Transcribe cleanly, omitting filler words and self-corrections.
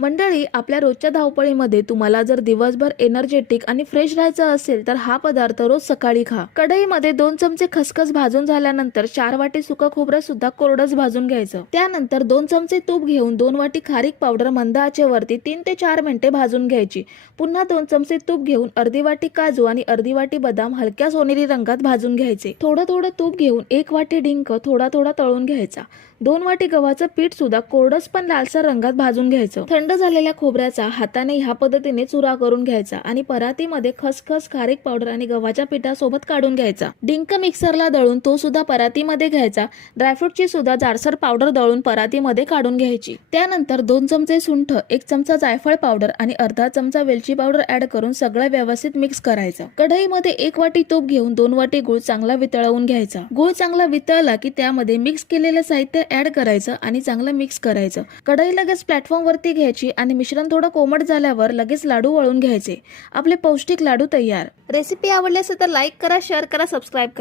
मंडळी, आपल्या रोजच्या धावपळीमध्ये तुम्हाला जर दिवसभर एनर्जेटिक आणि फ्रेश राहायचं असेल तर हा पदार्थ रोज सकाळी खा। कढईमध्ये 2 चमचे खसखस भाजून झाल्यानंतर 4 वाटी सुकं खोबरं सुद्धा कोरडंच भाजून घ्यायचं। त्यानंतर 2 चमचे तूप घेऊन 2 वाटी खारीक पावडर मंद आचेवरती 3 ते 4 मिनिटे भाजून घ्यायची। पुन्हा 2 चमचे तूप घेऊन अर्धी वाटी काजू आणि अर्धी वाटी बदाम हलक्या सोनेरी रंगात भाजून घ्यायचे। थोडं थोडं तूप घेऊन 1 वाटी डिंक थोडा थोडा तळून घ्यायचा। 2 वाटी गव्हाचं पीठ सुद्धा कोरडस पण लालसर रंगात भाजून घ्यायचं। थंड झालेल्या खोबऱ्याचा हाताने ह्या पद्धतीने चुरा करून घ्यायचा आणि परातीमध्ये खसखस, खारीक पावडर आणि गव्हाच्या पिठासोबत काढून घ्यायचा। डिंक मिक्सरला दळून तो सुद्धा परातीमध्ये घ्यायचा। ड्रायफ्रूटची सुद्धा जाडसर पावडर दळून परातीमध्ये काढून घ्यायची। त्यानंतर 2 चमचे सुंठ, 1 चमचा जायफळ पावडर आणि अर्धा चमचा वेलची पावडर ऍड करून सगळं व्यवस्थित मिक्स करायचं। कढईमध्ये 1 वाटी तूप घेऊन 2 वाटी गूळ चांगला वितळवून घ्यायचा। गूळ चांगला वितळला की त्यामध्ये मिक्स केलेलं साहित्य ऍड करायचं आणि चांगलं मिक्स करायचं। कढई लगेच प्लॅटफॉर्म वरती घ्यायची आणि मिश्रण थोडं कोमट झाल्यावर लगेच लाडू वळून घ्यायचे। आपले पौष्टिक लाडू तयार। रेसिपी आवडली असेल तर लाईक करा, शेअर करा, सबस्क्राईब करा।